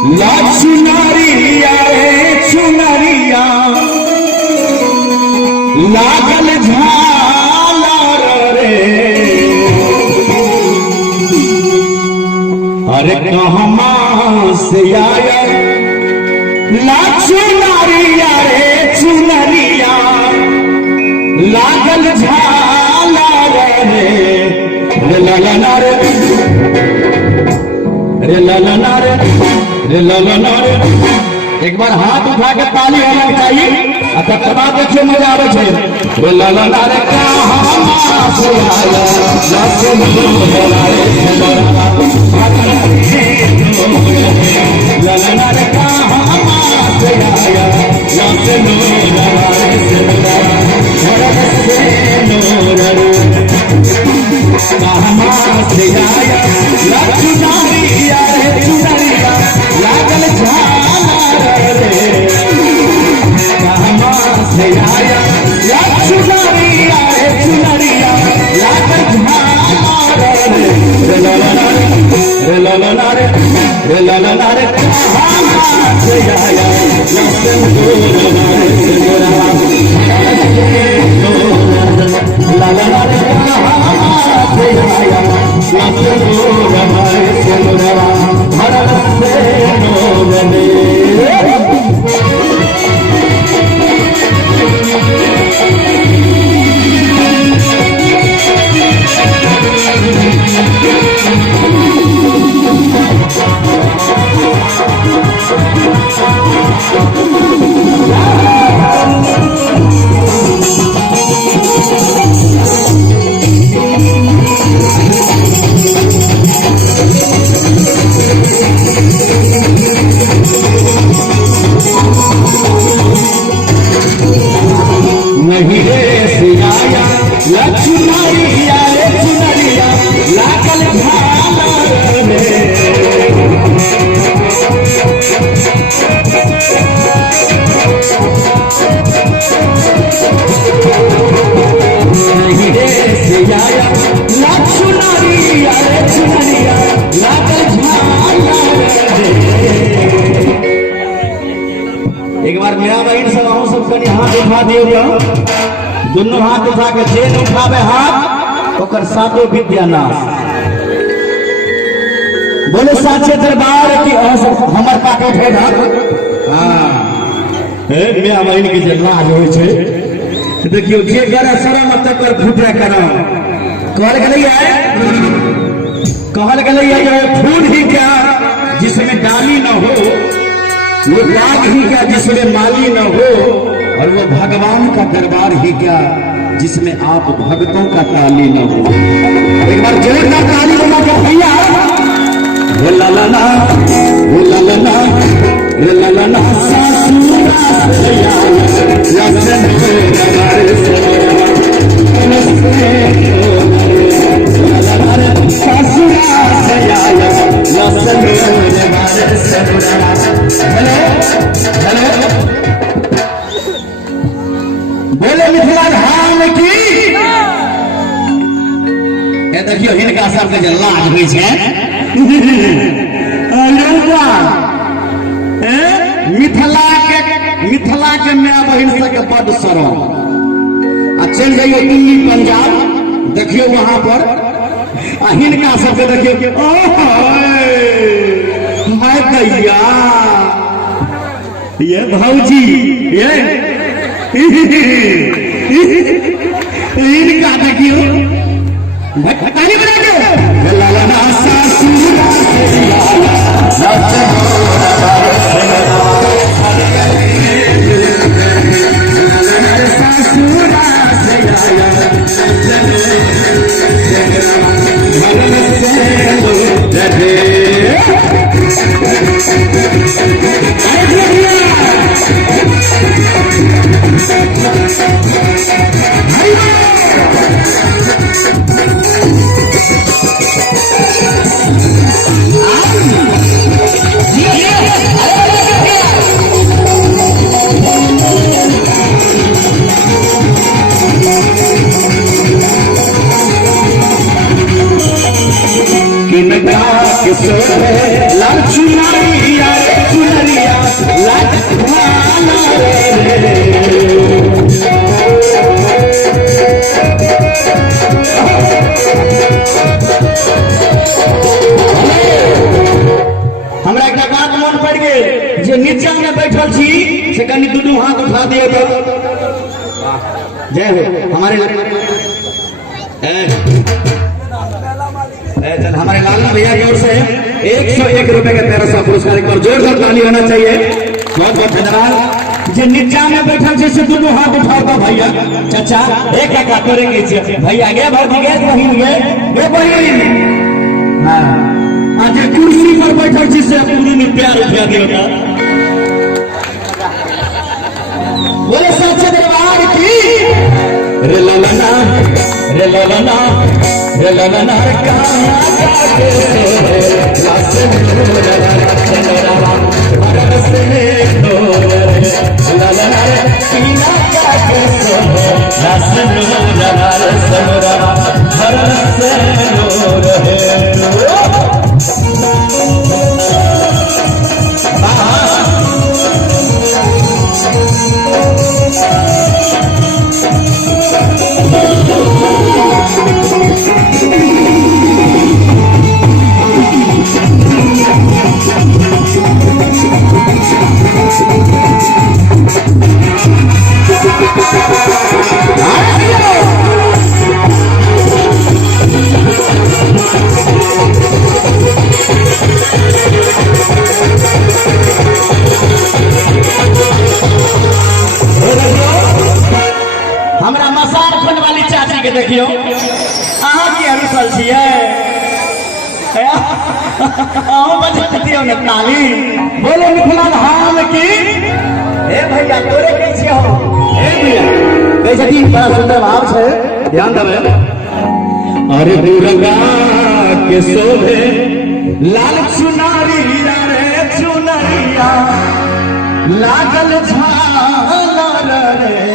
चुनरिया रे चुनरिया लागल झालर रे अरे कहमा से आया ला चुनरिया रे चुनरिया लागल झालर रे ललना रे ललना रे ललना रे। एक बार हाथ उठा के ताली होना चाहिए तकर बाद देखिए मजा आवे छे। ललना रे कहां से आया लक्ष्मी ललना रे ललना रे कहां से आया लक्ष्मी ललना रे कहां से आया लक्ष्मी रे चुनरिया लागल झालर रे कहां से आया चुनरिया रे चुनरिया लागल झालर रे ललना रे कहां से आया ललना रे कहां से आया नहीं रे सियाया लक्ष्मणिया रे चुनरिया लागल झालर रे नहीं रे सियाया लक्ष्मणिया रे चुनरिया लागल झालर रे। एक बार मेरा बहन सब हम सब कनी हाथ उठा दियो दोनों हाथ उठा के जेन उठावे हाथ ओकर सातों विद्या नाश। बोले साचे दरबार की हमर पाके भेद हां ए मेरा बहन के जे लाज होय छे देखियो जे करे शरम तकर फुटे करा कहल गई है फूल ही क्या जिसमें डाली न हो, वो राग ही क्या जिसमें माली न हो, और वो भगवान का दरबार ही क्या जिसमें आप भक्तों का ताली न हो। एक बार जोरदार ताली बना के भैया ललना ललना ललना बोले मिथिला धाम की। देखियो हिनका सबके जे लाज होइ छै मिथिला के माय बहिन सबके बड़ शरम। आ चल जाइयो दिल्ली पंजाब देखियो वहां पर हिनका सबके देखियो मैं दैया ये भौजी ये इनका देखियो ताली बजा के ललना सासुरा हमरा एक बात मन पड़ गए जे नीचा में बैठल छी से कनी दुनू हाथ उठा दिए तो जय हो हमारे चल हमारे लालना भैया की ओर से 101 रुपए का 1300 पुरस्कार एक बार जोरदार ताली होना चाहिए। बहुत बहुत धन्यवाद। जो नीचा में बैठल जैसे दोनों हाथ उठाता भैया चाचा एक का करेंगे भैया गे भौजी गे बहिन गे बहिन हाँ आज कुर्सी पर बैठल जिससे पूरी ने प्यार उठा दिया बोले सच्चे दरबार की रे ललना रे ललना रे ललना कहाँ जाके लाश ललना सीना जाके लाश देखियो अहाँ की हरुसल छियै अहूँ बजतियो न ताली बोले मिथिला धाम की हे भैया तोरे के छियो हे भैया कैसे की बड़ा सुंदर भाव है ध्यान देबे अरे दुर्गा के शोभे लाल चुनारी रे चुनरिया लागल झालर रे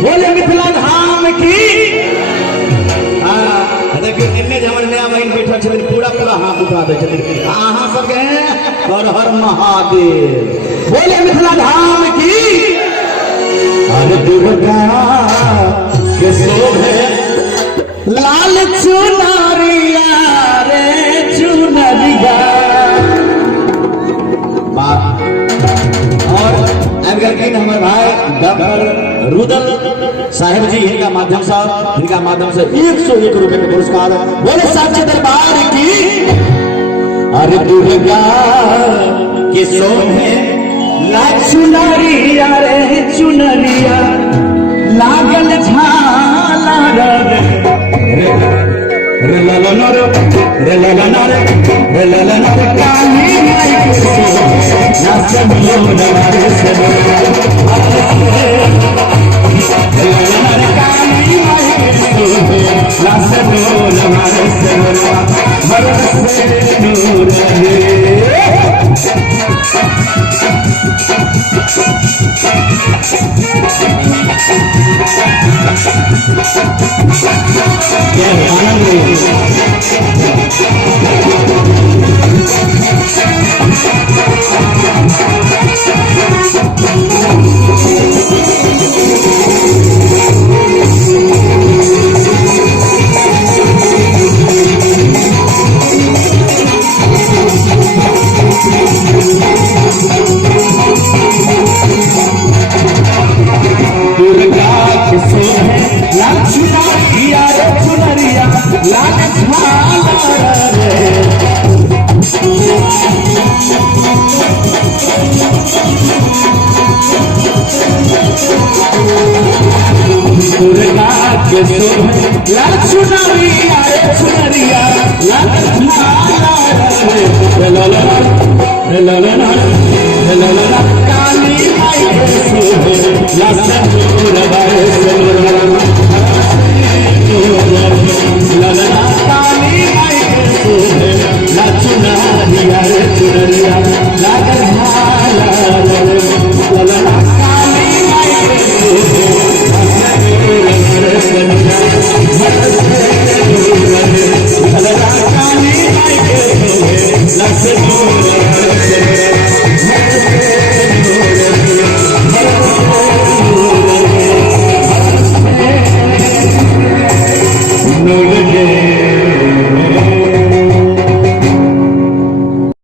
बोले मिथिला धाम की देखिए इन्ने जब नया बहन बैठल छथिन पूरा पूरा हाथ उठा दे छथिन अहाँ सबके हर हर महादेव बोले मिथिला धाम की अरे दुर्गा के शोभे लाल चुनरिया रे चुनरिया और अब करके हमारे भाई डॉक्टर रुदल साहेब जी इनका माध्यम से 101 रुपए का पुरस्कार बोले सच्चे दरबार की अरे दुर्गा के शोभे लाल चुनरिया रे चुनरिया लागल झालर रे ललना रे ललना रे ललना काली माई के नाचनियो नवारे से काली माई के नाचनियो नवारे से बरसे नूर रे लाल चुनरिया रे चुनरिया लाल काली माई के शोभे लाल